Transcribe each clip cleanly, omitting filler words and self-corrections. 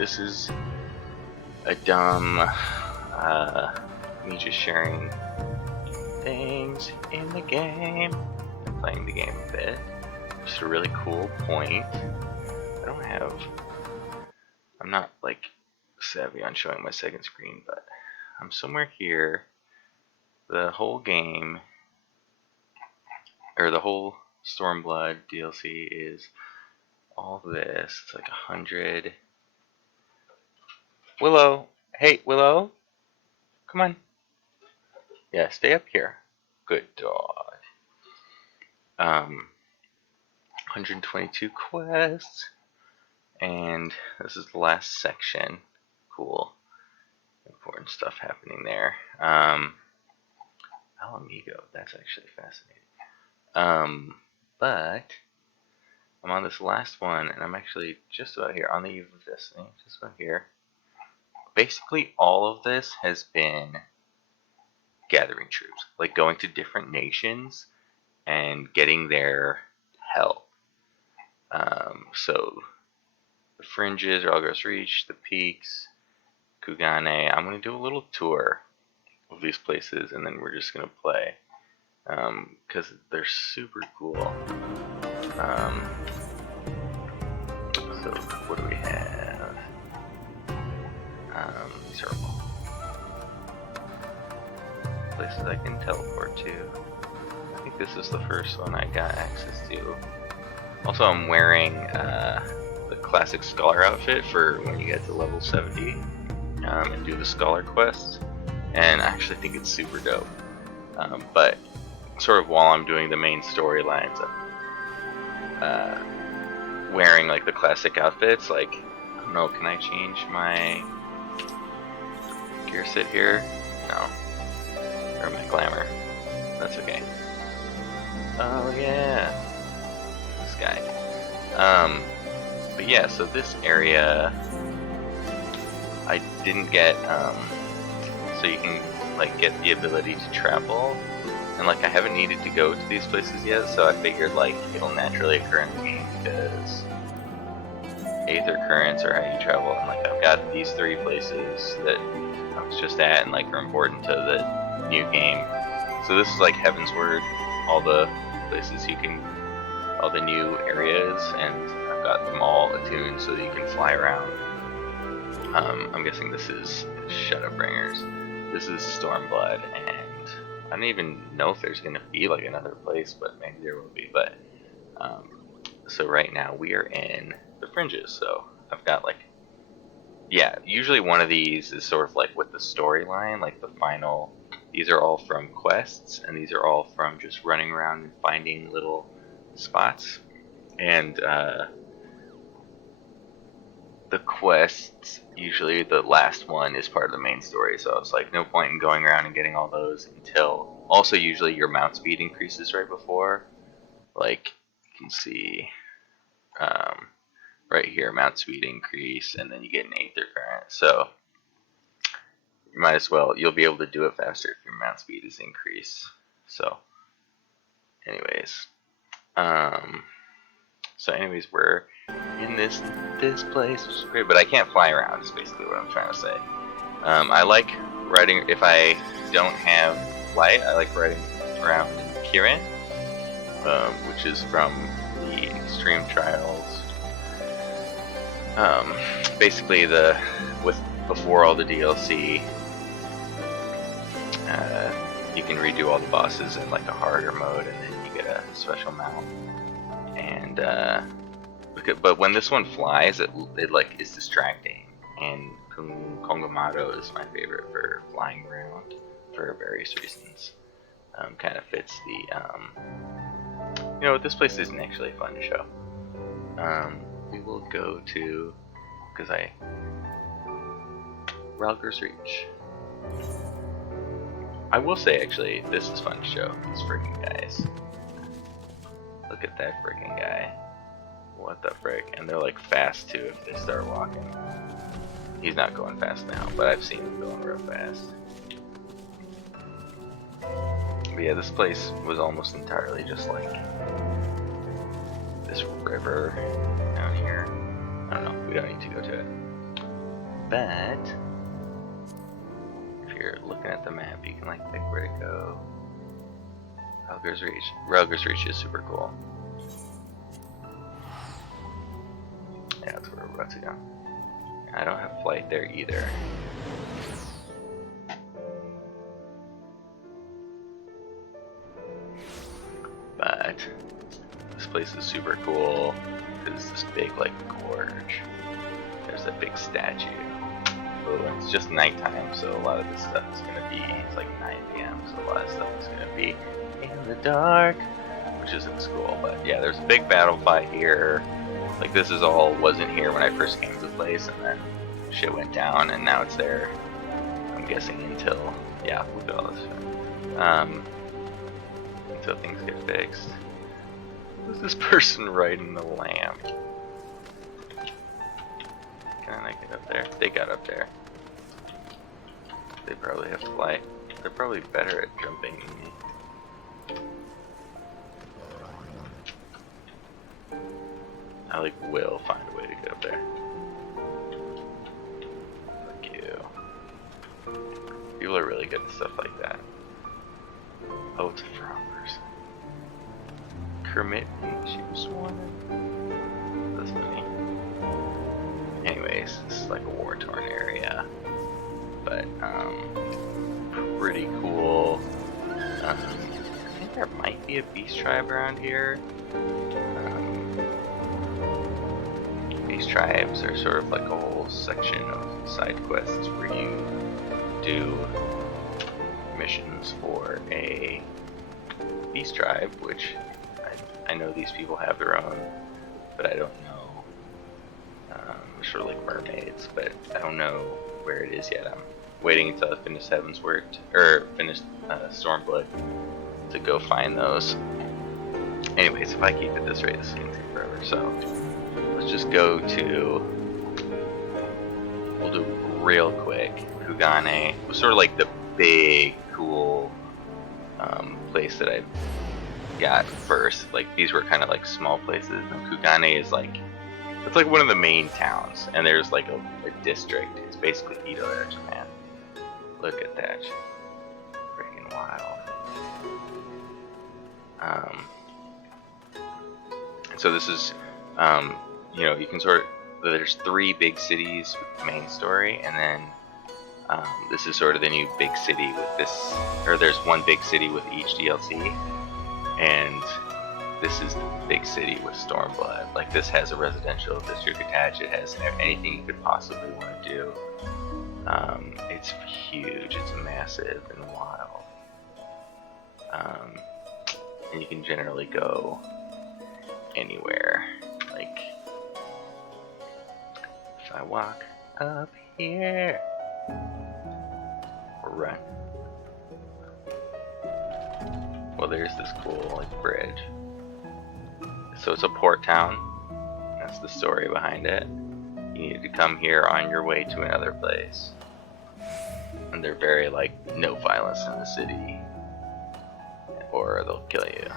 this is a dumb me just sharing things in the game, playing the game a bit. Just a really cool point. I'm not like savvy on showing my second screen, but I'm somewhere here. The whole game, or the whole Stormblood DLC is all this. It's like 100. Willow! Hey, Willow! Come on. Yeah, stay up here. Good dog. 122 quests. And this is the last section. Cool. Important stuff happening there. Amigo, that's actually fascinating. But I'm on this last one, and I'm actually just about here, on the eve of destiny, just about here. Basically, all of this has been gathering troops, like going to different nations and getting their help. So the fringes, Ralgos Reach, the peaks, Kugane. I'm going to do a little tour of these places, and then we're just going to play because they're super cool. So what do we have? These are all places I can teleport to. I think this is the first one I got access to. Also, I'm wearing the classic scholar outfit for when you get to level 70 and do the scholar quests, and I actually think it's super dope. But sort of while I'm doing the main storylines, I'm wearing like the classic outfits. Like, I don't know, can I change my gear set here? No. Or my glamour. That's okay. Oh yeah. This guy. But yeah, so this area I didn't get so you can like get the ability to travel, and like I haven't needed to go to these places yet, so I figured like it'll naturally occur in the game because Aether Currents are how you travel, and like I've got these 3 places that I was just at and like are important to the new game. So this is like Heaven's Word, all the places you can, all the new areas, and I've got them all attuned so that you can fly around. I'm guessing this is Shadowbringers. This is Stormblood, and I don't even know if there's gonna be like another place, but maybe there will be. But so right now we are in the fringes. So I've got like, yeah, usually one of these is sort of like with the storyline, like the final. These are all from quests, and these are all from just running around and finding little spots. And the quests, usually the last one is part of the main story, so it's like no point in going around and getting all those until, also usually your mount speed increases right before. Like you can see right here, mount speed increase, and then you get an Aether Current. So you might as well, you'll be able to do it faster if your mount speed is increased. So anyways, we're in this place, which is great, but I can't fly around, is basically what I'm trying to say. I like riding, if I don't have flight, I like riding around in Kirin, which is from the Extreme Trials. Basically before all the DLC, you can redo all the bosses in like a harder mode, and then you get a special mount. And but when this one flies, it like is distracting, and Kongomado is my favorite for flying around for various reasons. Kind of fits the you know, this place isn't actually fun to show. We will go to, because Ralgos Reach. I will say, actually, this is fun to show, these freaking guys. Look at that freaking guy. What the frick? And they're like fast too if they start walking. He's not going fast now, but I've seen him going real fast. But yeah, this place was almost entirely just like this river down here. I don't know, we don't need to go to it. But if you're looking at the map, you can like pick where to go. Rugger's Reach. Rugger's Reach is super cool. Yeah, that's where we're about to go. I don't have flight there either. But this place is super cool because this big like gorge. There's that big statue. Oh, it's just nighttime, so a lot of this stuff is gonna be, it's like 9 p.m. so a lot of stuff is gonna be in the dark, which isn't cool. But yeah, there's a big battle fight here. Like this is all wasn't here when I first came to the place, and then shit went down, and now it's there. I'm guessing until, yeah, look at all this. Until things get fixed. Who's this person riding the lamp? Can I get up there? They got up there. They probably have to fly. They're probably better at jumping than me. I like will find a way to get up there. Fuck you. People are really good at stuff like that. Oh, it's a frog person. Kermit and she was one. That's funny. Anyways, this is like a war-torn area, but pretty cool. I think there might be a beast tribe around here. Beast tribes are sort of like a whole section of side quests where you do missions for a beast tribe, which I know these people have their own, but I don't know. Sort of like mermaids, but I don't know where it is yet. I'm waiting until I finish Heaven's Work, or finish Stormblood to go find those. Anyways, if I keep it this rate, this is gonna take forever. So let's just go to. We'll do real quick. Kugane was sort of like the big, cool place that I got first. Like these were kind of like small places, and Kugane is like. It's like one of the main towns, and there's like a district. It's basically Edo there, Japan. Look at that. Freaking wild. So this is, you know, you can sort of, there's 3 big cities with the main story, and then this is sort of the new big city with this, or there's 1 big city with each DLC, and this is the big city with Stormblood. Like this has a residential district attached. It has anything you could possibly want to do. It's huge. It's massive and wild. And you can generally go anywhere. Like if I walk up here or run. Well, there's this cool like bridge. So it's a port town. That's the story behind it. You need to come here on your way to another place. And they're very like, no violence in the city, or they'll kill you.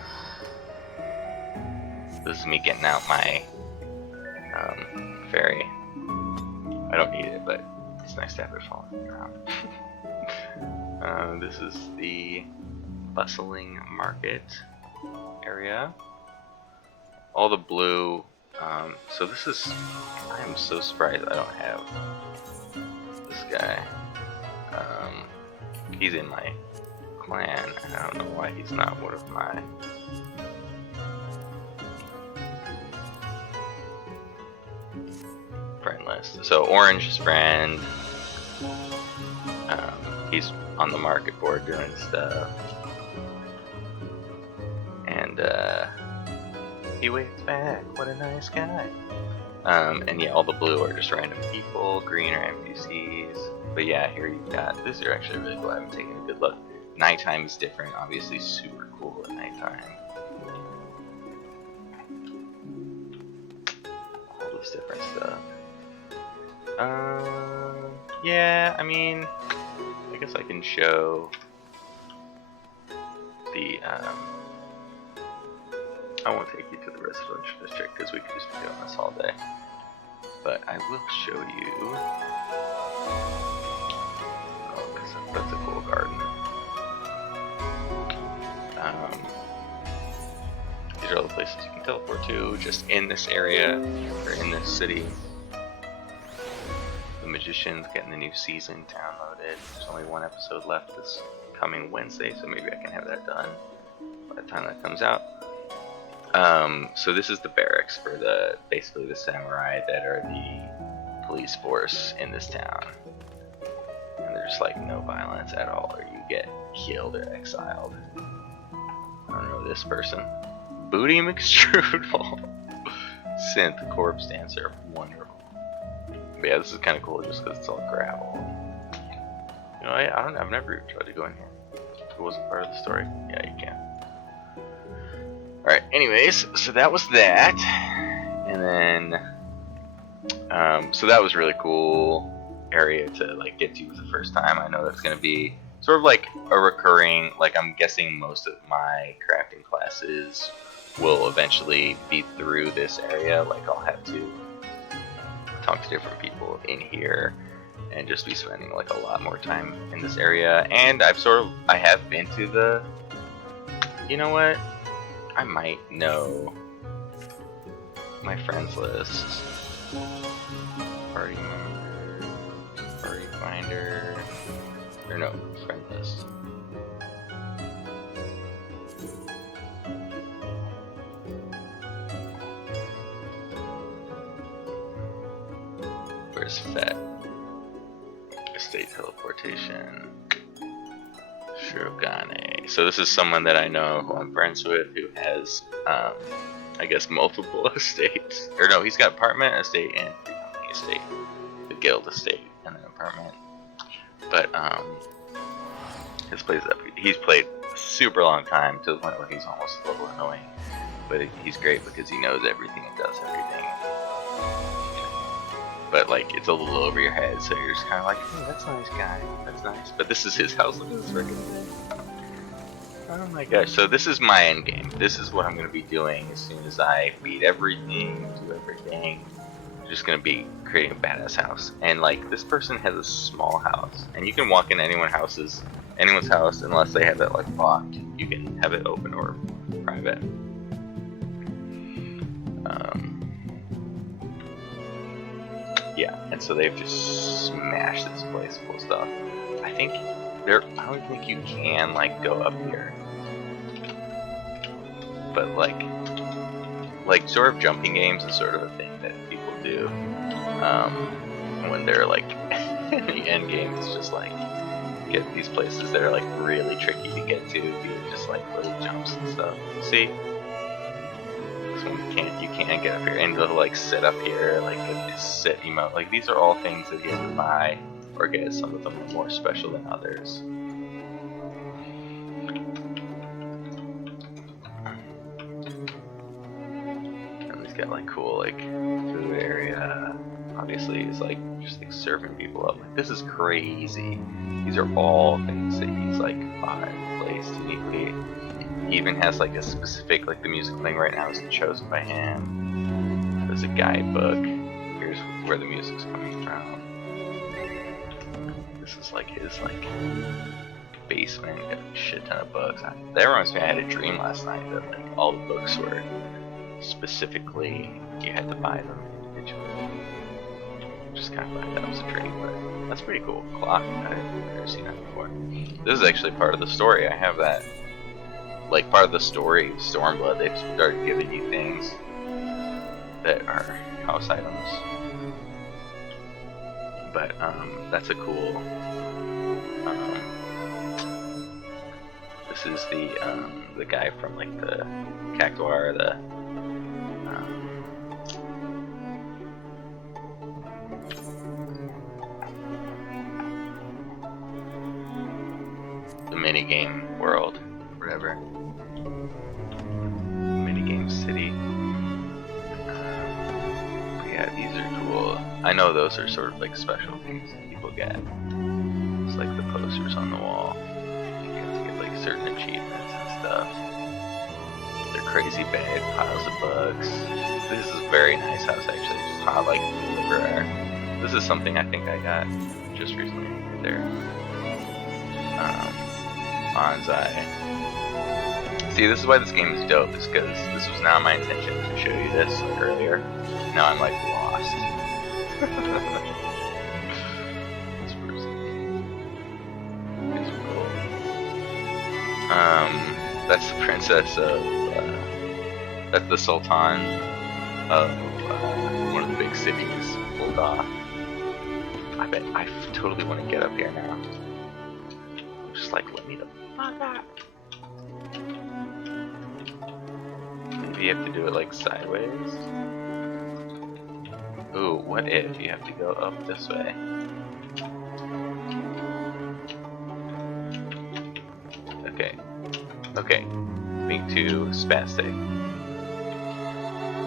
This is me getting out my ferry. I don't need it, but it's nice to have it fall on the ground. This is the bustling market area. All the blue, so this is, I am so surprised I don't have this guy. He's in my clan, and I don't know why he's not one of my friend list. So Orange is friend, he's on the market board doing stuff, and he waves back. What a nice guy. And yeah, all the blue are just random people. Green are NPCs. But yeah, here you've got. These are actually really cool. I haven't taken a good look. Nighttime is different. Obviously, super cool at nighttime. All this different stuff. Yeah. I mean, I guess I can show the. I won't take you to the residential district because we could just be doing this all day. But I will show you Oh, 'cause that's a cool garden. These are all the places you can teleport to, just in this area, or in this city. The Magician's getting the new season downloaded. There's only one episode left this coming Wednesday, so maybe I can have that done by the time that comes out. So this is the barracks for basically the samurai that are the police force in this town. And there's like no violence at all, or you get killed or exiled. I don't know this person. Booty McStrudel. Synth Corpse Dancer. Wonderful. But yeah, this is kind of cool just because it's all gravel. You know, I've never tried to go in here. It wasn't part of the story. Yeah, you can. Alright, anyways, so that was that. And then, so that was really cool area to like get to for the first time. I know that's going to be sort of like a recurring, like I'm guessing most of my crafting classes will eventually be through this area. Like I'll have to talk to different people in here and just be spending like a lot more time in this area. And I have been to the, you know what, I might know my friends list. Party member, party finder, or no, friend list. Where's Fett? Estate teleportation. Shirogane. So this is someone that I know who I'm friends with who has, I guess, multiple estates. Or no, he's got apartment, estate, and free company estate. The guild estate, and then apartment. But, he's played a super long time to the point where he's almost a little annoying. But he's great because he knows everything and does everything. But like it's a little over your head, so you're just kind of like, hey, that's a nice guy, that's nice. But this is his house. Look at this freaking thing. Oh my gosh! So this is my end game. This is what I'm gonna be doing as soon as I beat everything, do everything. I'm just gonna be creating a badass house. And like this person has a small house, and you can walk in anyone's house unless they have it like locked. You can have it open or private. Yeah, and so they've just smashed this place full of stuff. I don't think you can like go up here. But like sort of jumping games is sort of a thing that people do. When they're like in the end game, it's just like get these places that are like really tricky to get to via just like little jumps and stuff. See? You can't get up here, and to like sit up here, like get this sit emote, like these are all things that you have to buy or get. Some of them are more special than others. And he's got like cool like food area. Obviously he's like just like serving people up. Like this is crazy. These are all things that he's like bought and placed uniquely. He even has like a specific, like the music playing right now is chosen by hand. There's a guidebook. Here's where the music's coming from. This is like his like basement. Got a shit ton of books. That reminds me, I had a dream last night that like all the books were specifically, you had to buy them individually. Just kind of like that was a dream, but that's pretty cool. Clock. I've never seen that before. This is actually part of the story. I have that. Like part of the story of Stormblood, they've started giving you things that are house items. But that's a cool. This is the guy from like the Cactuar, the minigame world, whatever. Minigame city. But yeah, these are cool. I know those are sort of like special things that people get. It's like the posters on the wall. You get like certain achievements and stuff. They're crazy big piles of books. This is a very nice house actually. Just hot like everywhere. This is something I think I got just recently. There. Bonsai. See, this is why this game is dope, is because this was not my intention to show you this like, earlier. Now I'm like lost. This person. It's cool. That's the princess of, that's the sultan of one of the big cities, Volga. I bet I totally want to get up here now. I'm just like, let me the fuck up. Maybe you have to do it like sideways. Ooh, what if you have to go up this way? Okay. Okay. Being too spastic.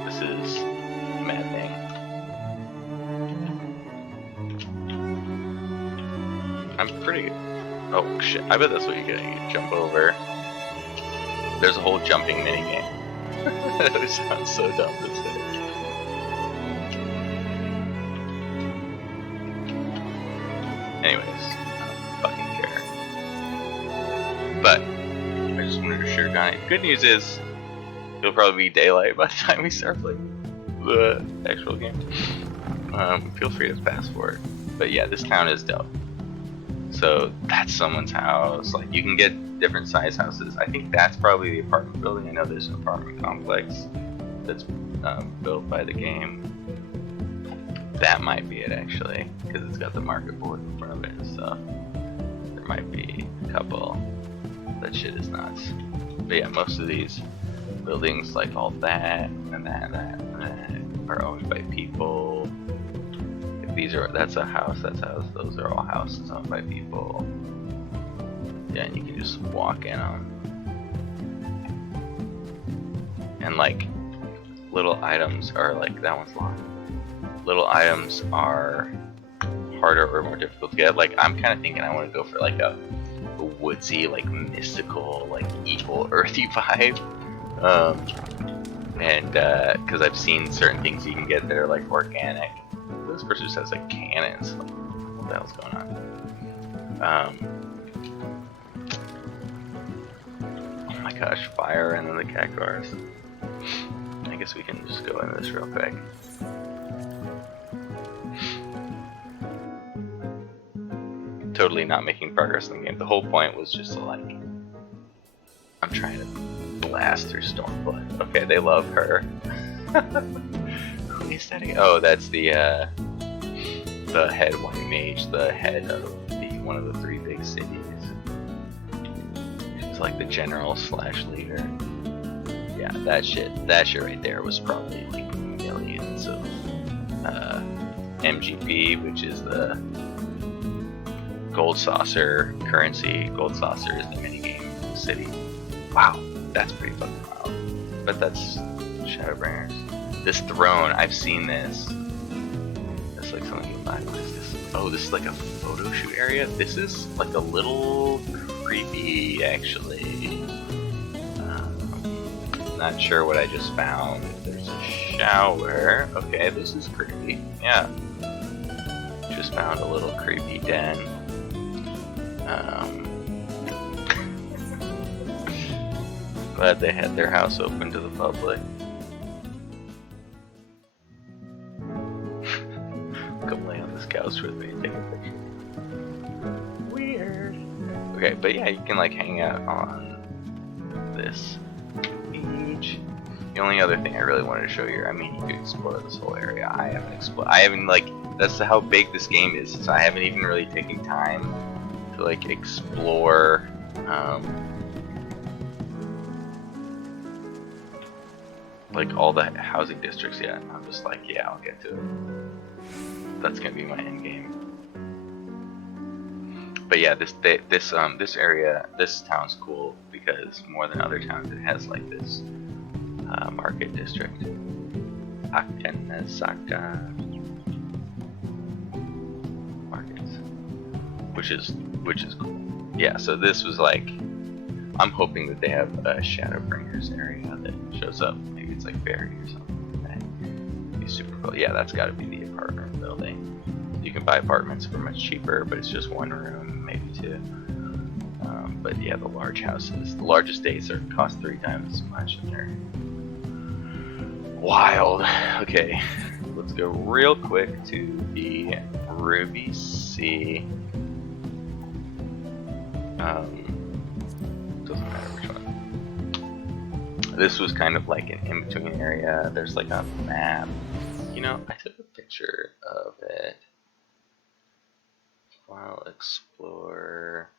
This is maddening. I'm pretty good. Oh shit, I bet that's what you're getting. You jump over. There's a whole jumping minigame. That sounds so dumb to say. Anyways, I don't fucking care. But, I just wanted to share Johnny. Good news is, it'll probably be daylight by the time we start playing the actual game. Feel free to fast forward. But yeah, this town is dope. So that's someone's house. Like you can get different size houses. I think that's probably the apartment building. I know there's an apartment complex that's built by the game. That might be it actually, because it's got the market board in front of it and stuff. There might be a couple. That shit is nuts. But yeah, most of these buildings, like all that and that and that, are owned by people. These are, that's a house, that's a house, those are all houses owned by people. Yeah, and you can just walk in them. And like, little items are like, that one's long. Little items are harder or more difficult to get. Like, I'm kind of thinking I want to go for like a woodsy, like mystical, like evil, earthy vibe. Because I've seen certain things you can get that are like organic. This person just has like cannons. Like, what the hell's going on? Oh my gosh, fire and then the cat cars. I guess we can just go into this real quick. Totally not making progress in the game. The whole point was just to like, I'm trying to blast through Stormblood. Okay, they love her. Who is that again? Oh, that's the head white mage, the head of one of the three big cities. She's like the general slash leader. Yeah, that shit right there was probably like millions of MGP, which is the gold saucer currency. Gold saucer is the minigame city. Wow, that's pretty fucking wild. But that's Shadowbringers. This throne, I've seen this. That's like something you buy. What is this? Oh, this is like a photo shoot area. This is like a little creepy, actually. Not sure what I just found. There's a shower. Okay, this is creepy. Yeah. Just found a little creepy den. Glad they had their house open to the public. Come lay on this couch with me and take a picture. Weird. Okay, but yeah, you can like hang out on this beach. The only other thing I really wanted to show you, I mean, you could explore this whole area. I haven't explored. I haven't like. That's how big this game is. So I haven't even really taken time to like explore. Like all the housing districts yet. I'm just like, yeah, I'll get to it. That's gonna be my end game. But yeah, this area, this town's cool because more than other towns, it has like this market district. Akanazaka markets, which is cool. Yeah, so this was like, I'm hoping that they have a Shadowbringers area that shows up. Maybe it's like buried or something. That'd be super cool. Yeah, that's got to be the apartment building. You can buy apartments for much cheaper, but it's just one room, maybe two. But yeah, the large houses, the large estates cost 3 times as much, and they're wild. Okay, let's go real quick to the Ruby Sea. Doesn't matter which one. This was kind of like an in-between area. There's like a map. You know, I took a picture of it. File, explore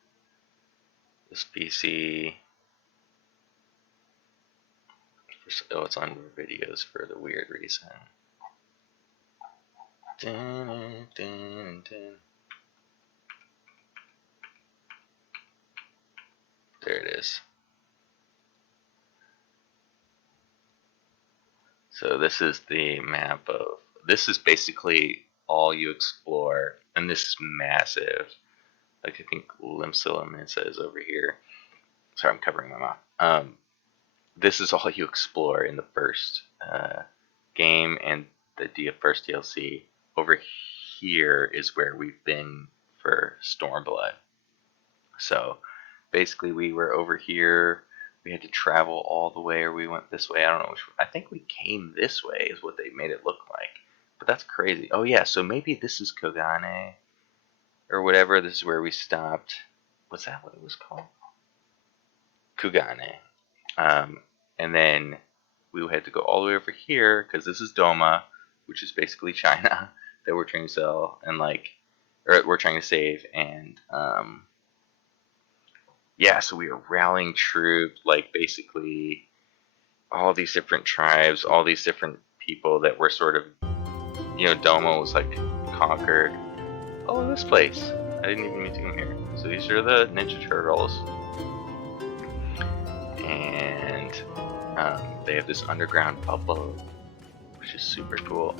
this PC. Oh, it's on videos for the weird reason. Dun, dun, dun. There it is. So this is the map of, this is basically all you explore, and this is massive. Like I think Limsalam says over here. Sorry, I'm covering my mouth. This is all you explore in the first game and the first DLC. Over here is where we've been for Stormblood. So basically we were over here. We had to travel all the way, or we went this way. I don't know which way. I think we came this way is what they made it look like. But that's crazy. Oh yeah, so maybe this is Kogane or whatever. This is where we stopped. Was that what it was called? Kugane. And then we had to go all the way over here because this is Doma, which is basically China that we're trying to sell and or we're trying to save. And yeah, so we were rallying troops, like basically all these different tribes, all these different people that were sort of, Doma was like conquered. Oh, this place. I didn't even mean to come here. So these are the Ninja Turtles. And they have this underground bubble, which is super cool.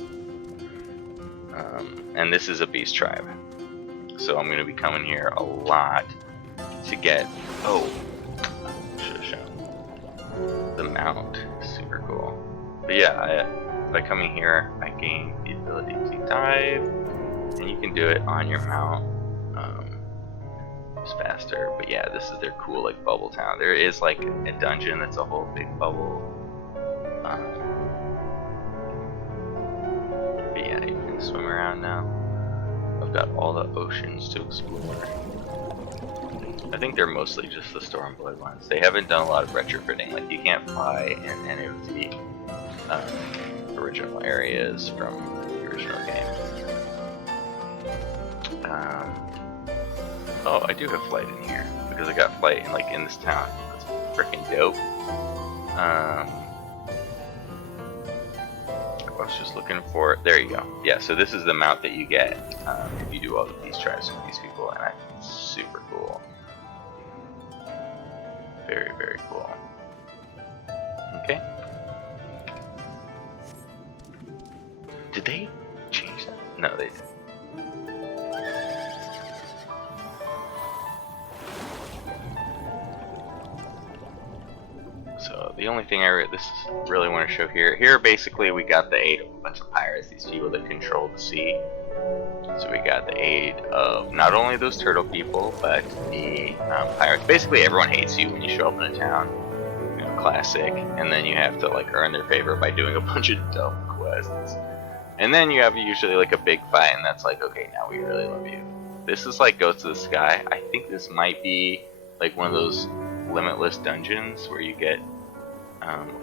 And this is a beast tribe. So I'm going to be coming here a lot to get, should have shown the mount. Super cool. But yeah, by coming here, I gain the ability to dive, and you can do it on your mount. It's faster. But yeah, this is their cool like bubble town. There is like a dungeon that's a whole big bubble. But yeah, you can swim around now. I've got all the oceans to explore. I think they're mostly just the Stormblood ones. They haven't done a lot of retrofitting. Like you can't fly in any of the original areas from the original game. Oh, I do have flight in here because I got flight in this town. That's freaking dope. I was just looking for. There you go. Yeah, so this is the mount that you get if you do all of these tries with these people, and I think it's super cool. Very, very cool. Okay. Did they change that? No, they didn't. So the only thing I really want to show here. Here basically we got the aid of a bunch of pirates, these people that control the sea. So we got the aid of not only those turtle people, but the pirates. Basically everyone hates you when you show up in a town. Classic. And then you have to earn their favor by doing a bunch of dumb quests. And then you have usually a big fight, and that's okay, now we really love you. This is Ghost of the Sky. I think this might be one of those limitless dungeons where you get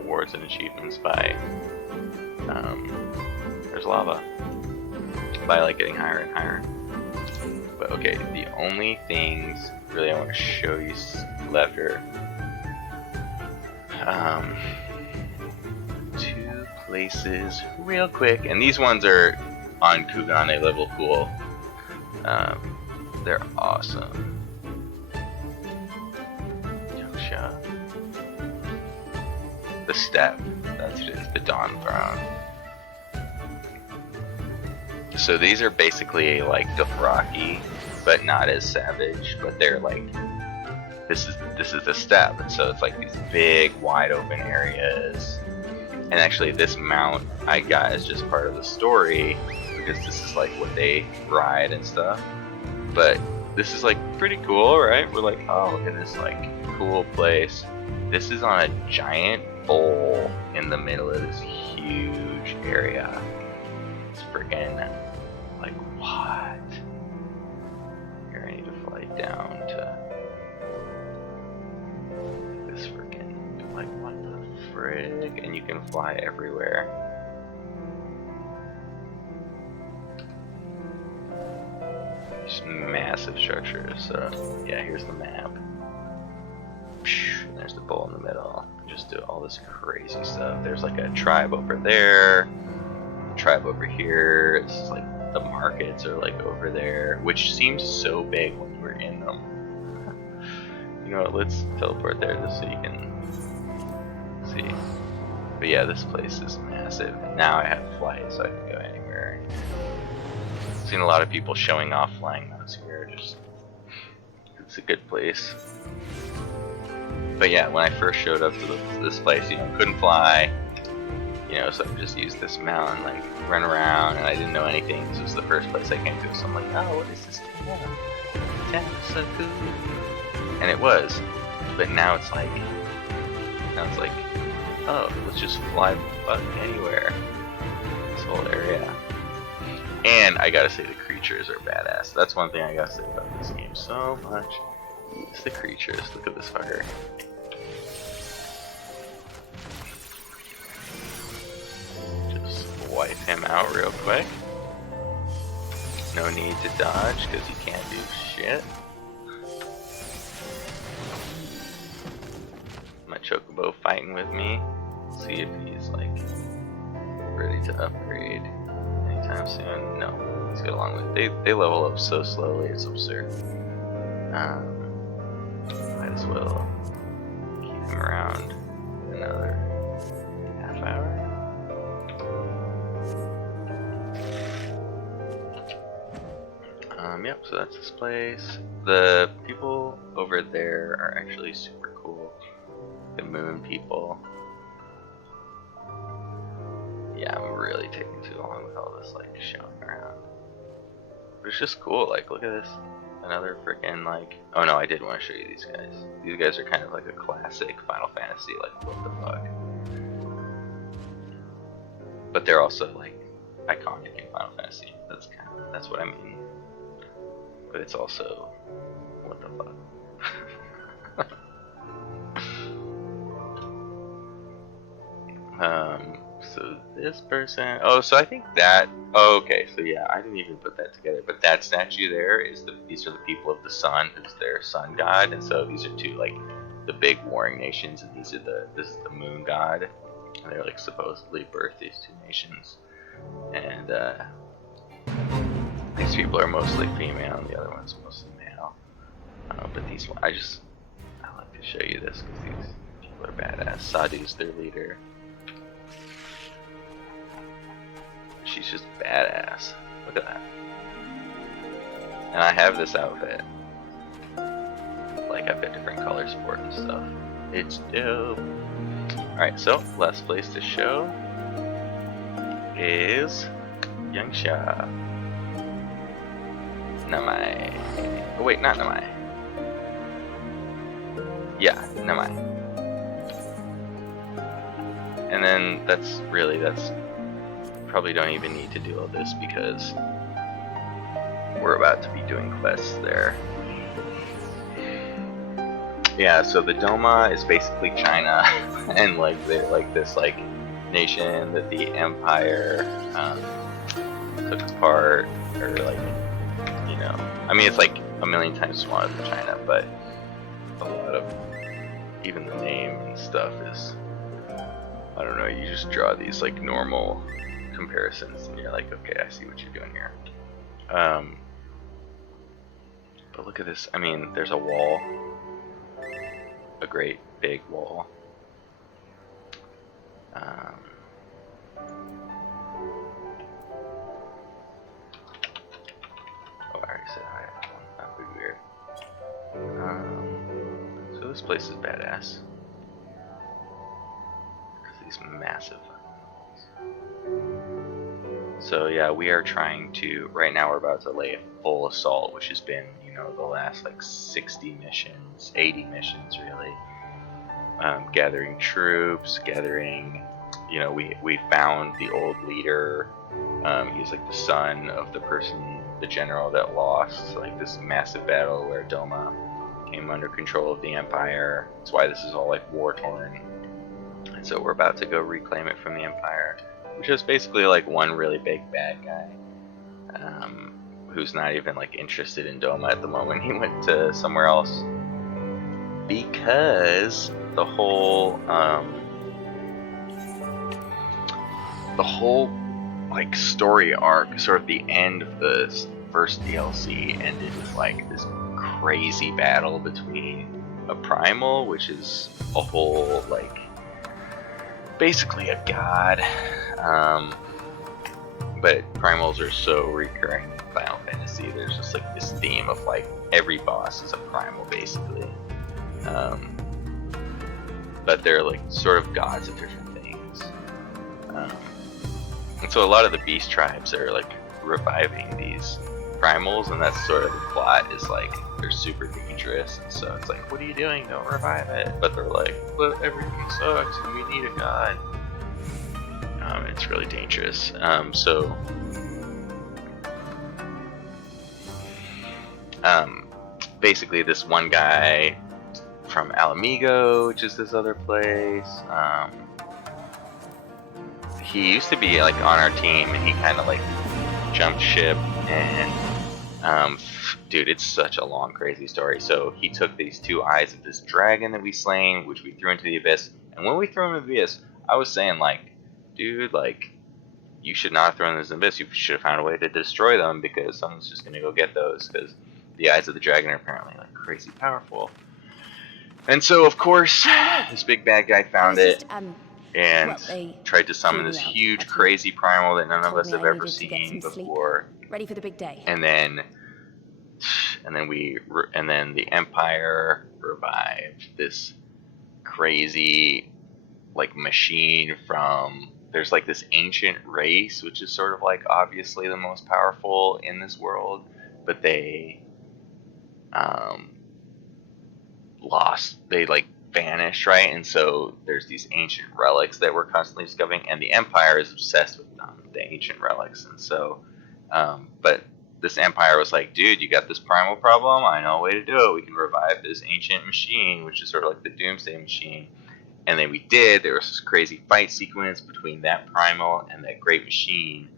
awards and achievements by there's lava, by getting higher and higher. But okay, the only things really I want to show you left are two places real quick, and these ones are on Kugane level cool. They're awesome. The Step, that's what it is, the Dawn Throne. So these are basically like Dothraki, but not as savage, but they're this is the Steppe, and so it's these big wide open areas, And actually, this mount I got as just part of the story because this is like what they ride and stuff. But this is like pretty cool, right? We're like, oh, look at this like cool place. This is on a giant bowl in the middle of this huge area. It's freaking like what? Here, I need to fly down to this freaking like what the frig? And you can fly everywhere. These massive structures. So yeah, here's the map. There's the bowl in the middle. Just do all this crazy stuff. There's like a tribe over there, a tribe over here. It's like the markets are like over there, which seems so big when we're in them. You know what? Let's teleport there just so you can see. But yeah, this place is massive. Now I have flight, so I can go anywhere. I've seen a lot of people showing off flying those here. Just it's a good place. But yeah, when I first showed up to this place, you know, couldn't fly, you know, so I just used this mount and like run around, and I didn't know anything. This was the first place I came to, so I'm like, oh, what is this town? This town is so cool. And it was, but now it's like, oh, let's just fly fuck anywhere. This whole area. And I gotta say, the creatures are badass. That's one thing I gotta say about this game so much. It's the creatures. Look at this fucker. Just wipe him out real quick. No need to dodge because you can't do shit. My chocobo fighting with me. See if he's like ready to upgrade anytime soon. No, he's got a long way. They level up so slowly, it's absurd. Might as well keep him around another half hour. Yep, so that's this place. The people over there are actually super cool. The moon people. Yeah, I'm really taking too long with all this like showing around. But it's just cool, like look at this. Another freaking like, oh no, I did want to show you these guys. These guys are kind of like a classic Final Fantasy, like what the fuck. But they're also like iconic in Final Fantasy. That's what I mean. But it's also what the fuck. So this person, oh, so I think that, oh, okay, so yeah, I didn't even put that together, but that statue there is these are the people of the sun, who's their sun god, and so these are two, like, the big warring nations, and this is the moon god, and they're, like, supposedly birthed these two nations, and, these people are mostly female, and the other one's mostly male, but these ones, I like to show you this, because these people are badass. Sadu's their leader. She's just badass. Look at that. And I have this outfit. Like, I've got different colors for it and stuff. It's dope. Alright, so, last place to show is Yangsha. Namai. Oh wait, not Namai. Yeah, Namai. And then that's probably don't even need to do all this because we're about to be doing quests there. Yeah, so the Doma is basically China, and like they're like this like nation that the Empire took apart, or like, you know, I mean it's like a million times smaller than China, but a lot of even the name and stuff is, I don't know, you just draw these like normal comparisons and you're like, okay, I see what you're doing here. But look at this, I mean, there's a wall, a great big wall. Oh, I already said hi. That would be weird. So this place is badass. There's these massive So yeah, we are trying to, right now we're about to lay a full assault, which has been, you know, the last like 60 missions, 80 missions really. Gathering troops, gathering, you know, we found the old leader. He's like the son of the person, the general that lost like this massive battle where Doma came under control of the Empire. That's why this is all like war torn. And so we're about to go reclaim it from the Empire, which is basically like one really big bad guy, who's not even like interested in Doma at the moment. He went to somewhere else because the whole like story arc, sort of the end of the first DLC, ended with like this crazy battle between a primal, which is a whole like basically a god, but primals are so recurring in Final Fantasy. There's just like this theme of like every boss is a primal basically, but they're like sort of gods of different things. And so a lot of the beast tribes are like reviving these primals, and that's sort of the plot, is like they're super dangerous, and so it's like, what are you doing? Don't revive it. But they're like, but everything sucks and we need a god. It's really dangerous. Basically this one guy from Alamigo, which is this other place, he used to be like on our team, and he kind of like jumped ship, and dude, it's such a long crazy story. So he took these two eyes of this dragon that we slain, which we threw into the abyss, and when we threw him into the abyss, I was saying like, dude, like, you should not have thrown this in the abyss. You should have found a way to destroy them, because someone's just gonna go get those, because the eyes of the dragon are apparently like crazy powerful. And so of course this big bad guy found it, and tried to summon this huge crazy primal that none of us have ever seen before. Ready for the big day. And then the Empire revived this crazy like machine from, there's like this ancient race which is sort of like obviously the most powerful in this world, but they like vanished, right? And so there's these ancient relics that we're constantly discovering, and the Empire is obsessed with them, the ancient relics. And so but this Empire was like, dude, you got this primal problem, I know a way to do it. We can revive this ancient machine, which is sort of like the Doomsday Machine. And then we did. There was this crazy fight sequence between that primal and that great machine,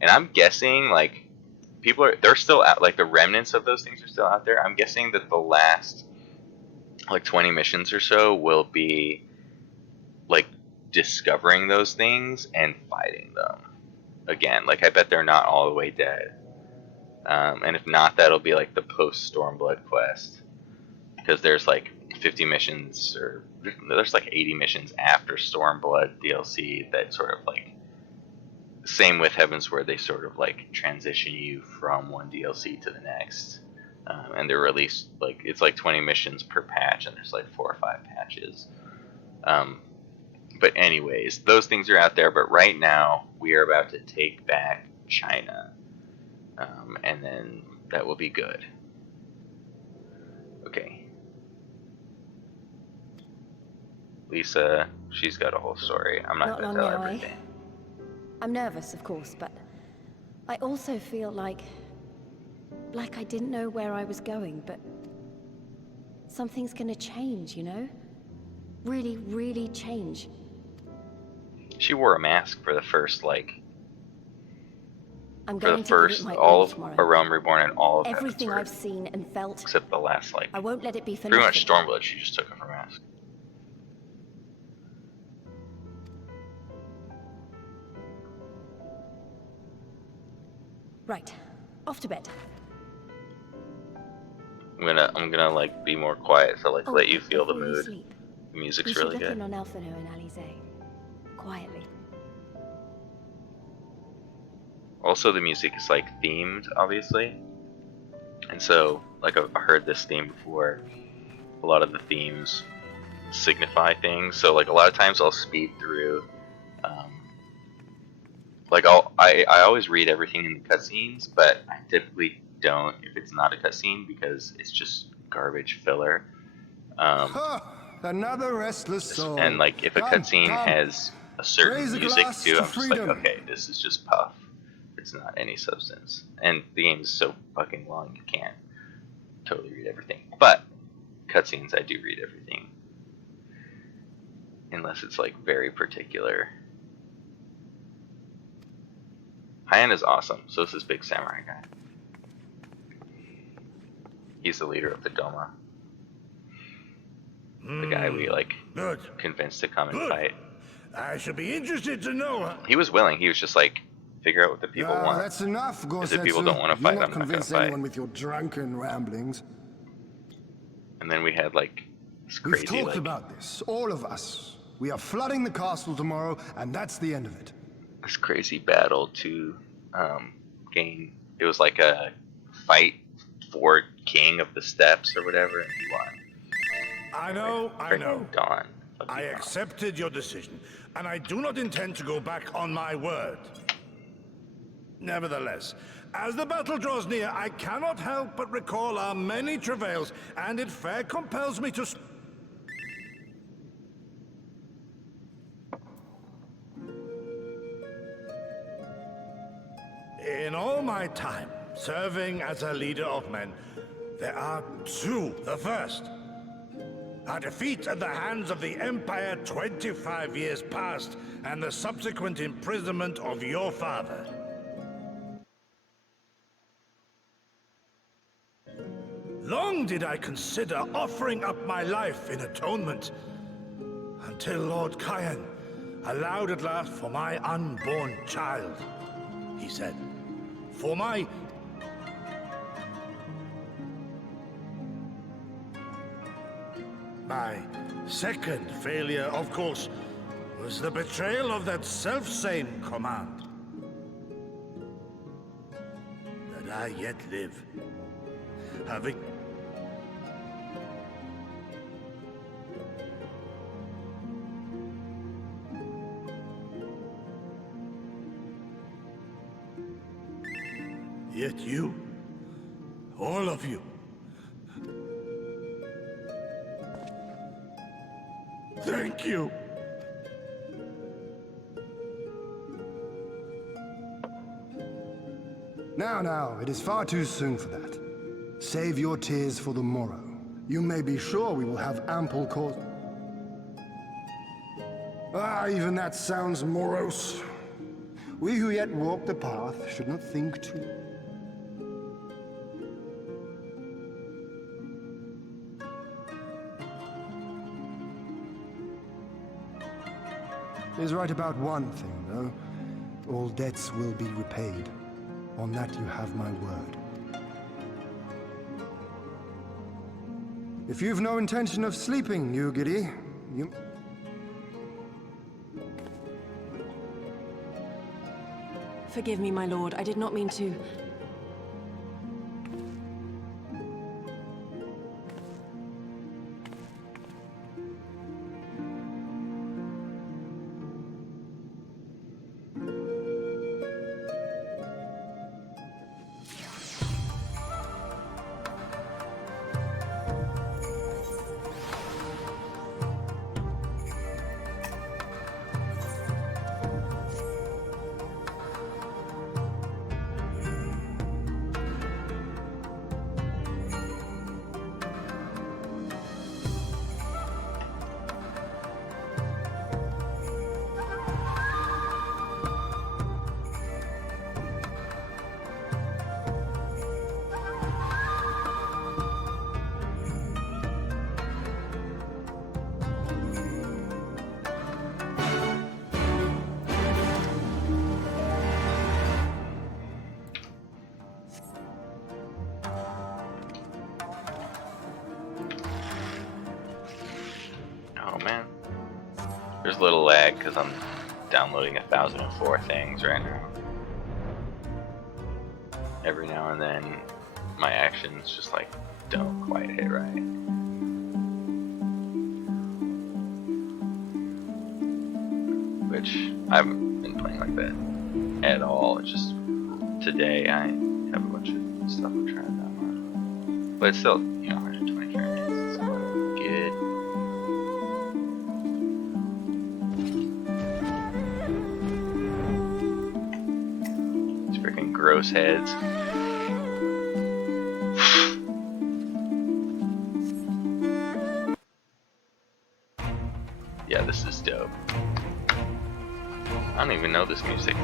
and I'm guessing like they're still out, like the remnants of those things are still out there. I'm guessing that the last like 20 missions or so will be like discovering those things and fighting them again. Like I bet they're not all the way dead, and if not, that'll be like the post Stormblood quest, because there's like 50 missions, or there's like 80 missions after Stormblood DLC that sort of like, same with Heavensward, they sort of like transition you from one DLC to the next, and they're released like, it's like 20 missions per patch, and there's like 4 or 5 patches. But anyways, those things are out there, but right now we are about to take back China, and then that will be good. Okay. Lisa, she's got a whole story. I'm not going to tell everything. I'm nervous, of course, but I also feel like I didn't know where I was going, but something's gonna change, you know? Really, really change. She wore a mask for the first, like, I'm going for the first, all of A Realm Reborn and all of everything Heavensward, I've seen and felt. except the last, like, I won't let it be for pretty nothing. much Stormblood, she just took off her mask. Right, off to bed. I'm gonna like be more quiet, so like let you feel the mood. Sleep. The music's we should really look good. in on Alphino and Alize. Quietly. Also, the music is like themed, obviously, and so like I've heard this theme before. A lot of the themes signify things, so like a lot of times I'll speed through like I always read everything in the cutscenes, but I typically don't if it's not a cutscene because it's just garbage filler. Huh, another restless soul. And like if a Come, cutscene come. has a certain Raise a music glass too, to I'm just like, freedom. okay, this is just puff. It's not any substance. And the game is so fucking long, you can't totally read everything. But cutscenes, I do read everything, unless it's like very particular. Hyan is awesome. So is this big samurai guy. He's the leader of the Doma. The guy we like Good. convinced to come and Good. fight. I should be interested to know. He was willing. He was just like, figure out what the people want. That's enough, Because if people don't want to You'll fight, not I'm not going to convince fight. anyone with your drunken ramblings. And then we had like this We've crazy talked like about this, all of us. We are flooding the castle tomorrow, and that's the end of it. this crazy battle to gain. It was like a fight for King of the Steppes or whatever, and he won. I know. Dawn. I accepted your decision, and I do not intend to go back on my word. Nevertheless, as the battle draws near, I cannot help but recall our many travails, and it fair compels me to... In all my time serving as a leader of men, there are two. The first, a defeat at the hands of the Empire 25 years past, and the subsequent imprisonment of your father. Long did I consider offering up my life in atonement, until Lord Kyan allowed at last for my unborn child, he said. For my... My second failure, of course, was the betrayal of that self-same command. That I yet live, having... Yet you, all of you, thank you. Now, it is far too soon for that. Save your tears for the morrow. You may be sure we will have ample cause... even that sounds morose. We who yet walk the path should not think too... He's right about one thing, though. All debts will be repaid. On that you have my word. If you've no intention of sleeping, Ugiri, you... Forgive me, my lord. I did not mean to... Oh man, there's a little lag because I'm downloading 1004 things right now. Every now and then, my actions just like don't quite hit right. Which I haven't been playing like that. at all. It's just today I have a bunch of stuff I'm trying to download. But it's still, 120 frame rates. So good. These freaking gross heads. Yeah, this is dope. I don't even know this music.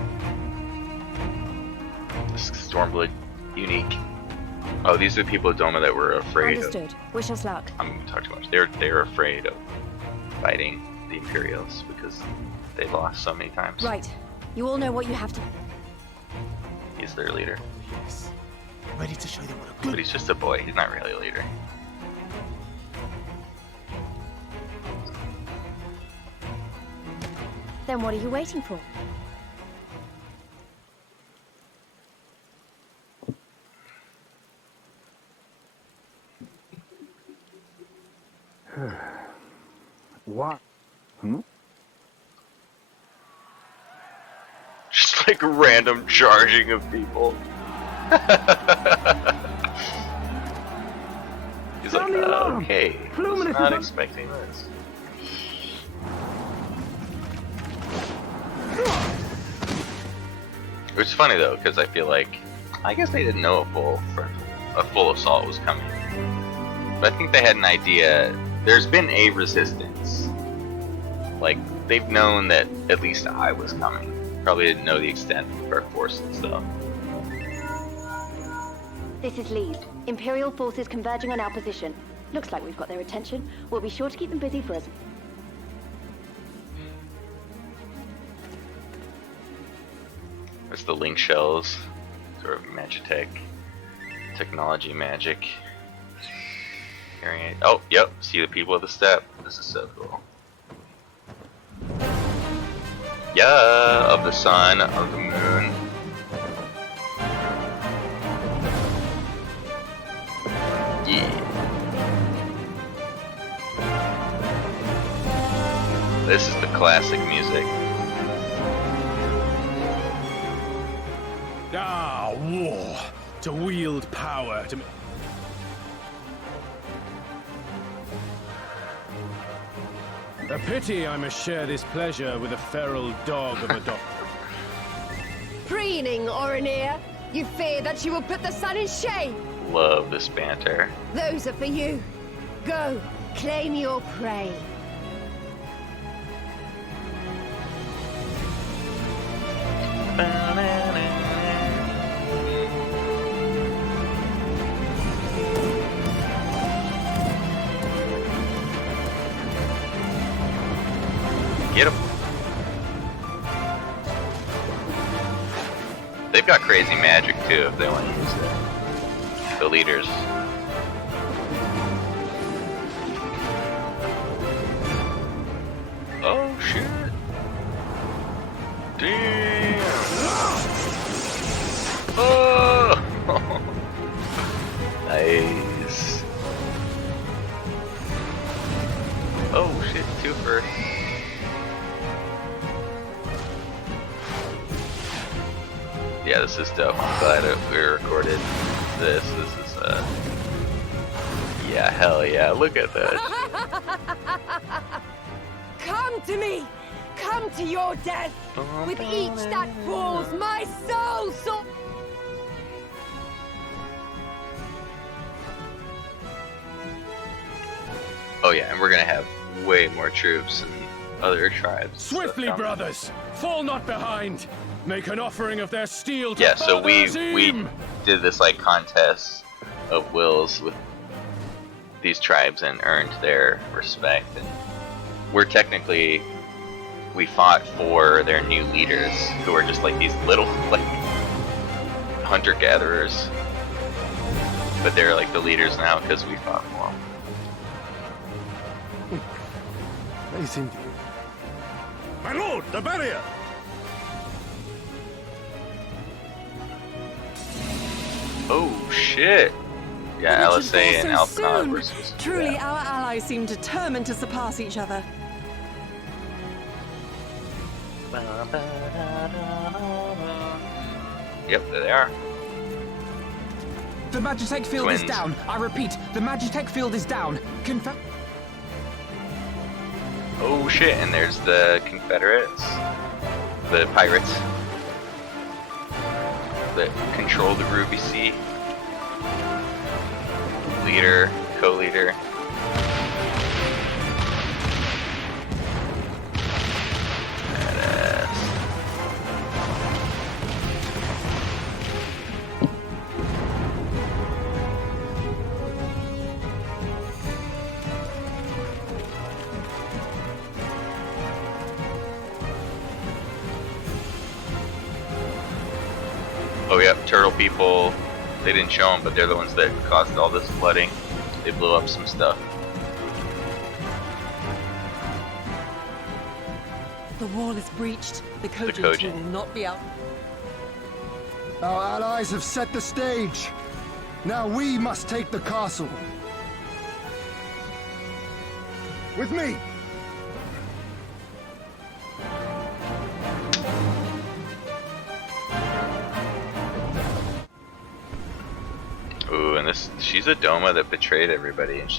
This is Stormblood unique. Oh, these are the people at Doma that were afraid Understood. Wish us luck. I'm gonna talk too much. They're afraid of fighting the Imperials because they lost so many times. Right. You all know what you have to... He's their leader. Yes. Ready to show them what a But good... he's just a boy, he's not really a leader. Then what are you waiting for? What? Just like random charging of people. He's like, okay, I was not expecting this. Which is funny though, because I feel like, I guess they didn't know a full assault was coming. But I think they had an idea. There's been a resistance. Like, they've known that at least I was coming. Probably didn't know the extent of our forces though. This is Lee's. Imperial forces converging on our position. Looks like we've got their attention. We'll be sure to keep them busy for us. There's the link shells, sort of magitech, technology magic. Oh, yep, see the people of the steppe. This is so cool. Yeah, of the sun, of the moon. Yeah. This is the classic music. Ah, war. To wield power, to... A pity I must share this pleasure with a feral dog of a dog. Preening, Oreneer. You fear that she will put the sun in shame. Love this banter. Those are for you. Go, claim your prey. Get him. They've got crazy magic too if they want to use it. The leaders. Oh shit. Damn. Oh. Nice. Oh shit, twofer. Yeah, this is dope. I'm glad that we recorded this. This is, yeah, hell yeah. Look at this. Come to me! Come to your death! With each that falls, my soul so... Oh yeah, and we're gonna have way more troops and other tribes. Swiftly, brothers! Fall not behind! Make an offering of their steel to Yeah, so we Azim! did this like contest of wills with these tribes and earned their respect. And we're technically, we fought for their new leaders who are just like these little like hunter-gatherers, but they're like the leaders now because we fought for them. They seem to... My lord, the barrier! Oh shit! Yeah, But it should LSA fall and so Alpha soon. were supposed to do Truly, that. our allies seem determined to surpass each other. Yep, there they are. The Magitech field Twins. is down. I repeat, the Magitech field is down. Oh shit, and there's the Confederates. The pirates. That control the Ruby Sea. Leader, co-leader. Oh yeah, turtle people. They didn't show them, but they're the ones that caused all this flooding. They blew up some stuff. The wall is breached. The Kojin Kojin. will not be out. Our allies have set the stage. Now we must take the castle. With me! Ooh, and she's a Doma that betrayed everybody, and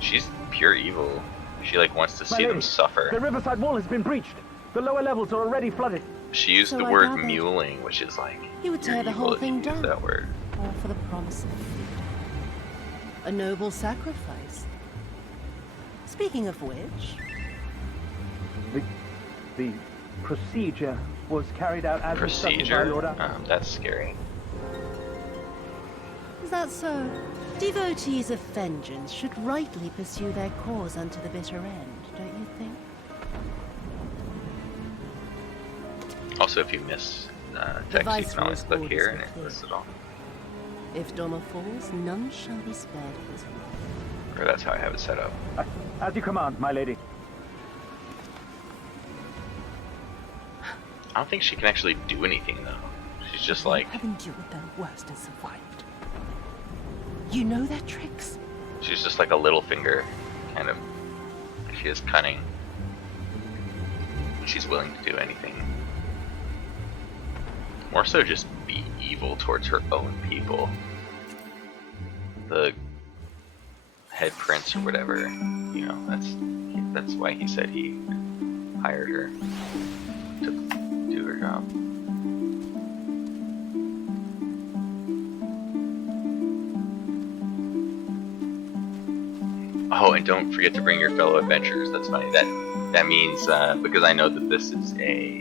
she's pure evil. She wants to see them suffer. The riverside wall has been breached. The lower levels are already flooded. She used So the I word gathered. muling, which is like, He would tear you're the evil whole if you thing use down. that word. All for the promise of freedom. A noble sacrifice. Speaking of which, The procedure was carried out as instructed by Lord Procedure? Ar- That's scary. is that so? Devotees of vengeance should rightly pursue their cause unto the bitter end, don't you think? Also, if you miss text, you can always click here and it lists it all. If Doma falls, none shall be spared his wrath. Or that's how I have it set up. As you command, my lady. I don't think she can actually do anything though. She's just like, Have endured their worst and survived. You know their tricks. she's just like a little finger, kind of. She is cunning. She's willing to do anything. More so just be evil towards her own people. The head prince or whatever, you know, that's why he said he hired her to do her job. Oh, and don't forget to bring your fellow adventurers. That's funny. That means because I know that this is a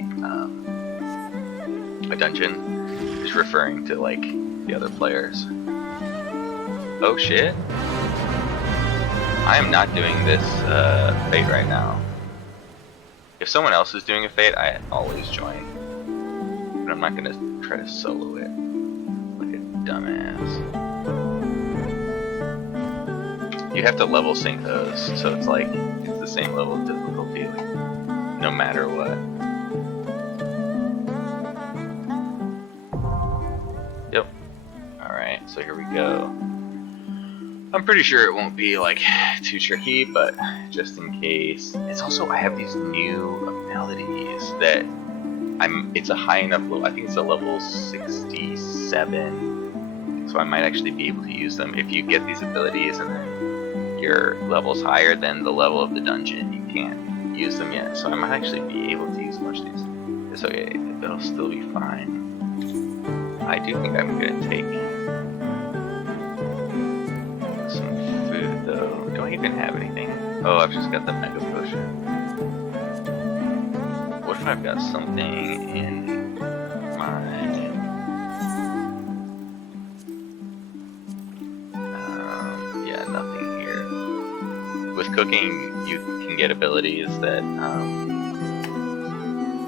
dungeon, is referring to like the other players. Oh shit! I am not doing this fate right now. If someone else is doing a fate, I always join, but I'm not gonna try to solo it like a dumbass. You have to level sync those, so it's like it's the same level of difficulty, like, no matter what. Yep. Alright, so here we go. I'm pretty sure it won't be like too tricky, but just in case. It's also, I have these new abilities that it's a high enough level, I think it's a level 67, so I might actually be able to use them. If you get these abilities and then your level's higher than the level of the dungeon, you can't use them yet, so I might actually be able to use most of these. It's okay, it'll still be fine. I do think I'm gonna take some food though. Do I even have anything? Oh, I've just got the mega potion. What if I've got something in my yeah, nothing here. With cooking, you can get abilities that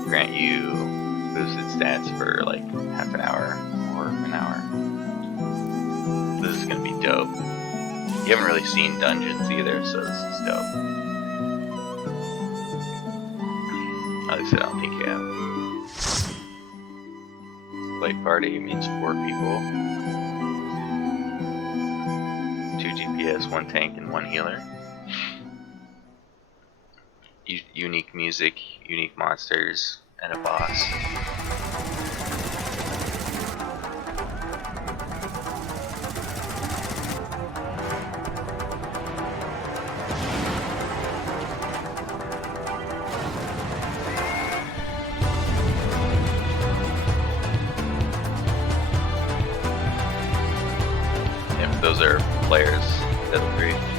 grant you boosted stats for like half an hour or an hour. This is gonna be dope. You haven't really seen dungeons either, so this is dope. At least I don't think you have. Light party means 4 people. 2 GPS, 1 tank, and 1 healer. Unique music, unique monsters, and a boss. those are players, level 3.